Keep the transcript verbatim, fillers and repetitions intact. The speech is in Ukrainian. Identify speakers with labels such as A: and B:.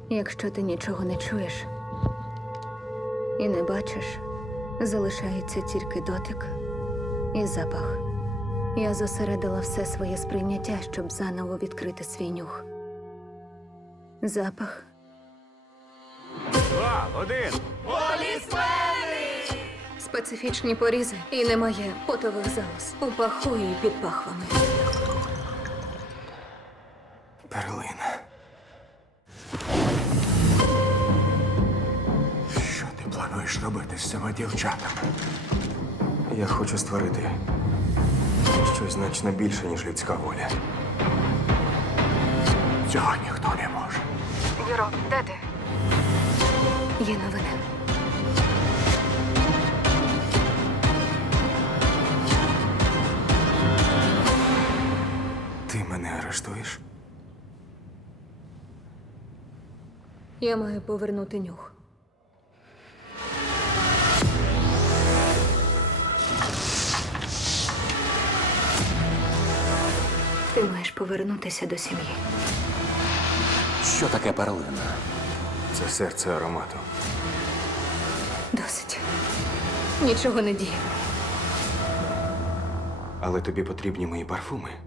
A: Якщо ти нічого не чуєш і не бачиш, залишається тільки дотик і запах. Я зосередила все своє сприйняття, щоб заново відкрити свій нюх. Запах.
B: Два, один.
A: Специфічні порізи і немає потових залоз у паху і під пахвами.
B: Перлина. Що ти плануєш робити з цими дівчатами?
C: Я хочу створити щось значно більше, ніж людська воля.
B: Цього ніхто не може.
A: Юро, де ти? Є новина.
C: Ти мене арештуєш?
A: Я маю повернути нюх. Ти маєш повернутися до сім'ї.
D: Що таке перлина?
C: Це серце аромату.
A: Досить. Нічого не діє.
C: Але тобі потрібні мої парфуми.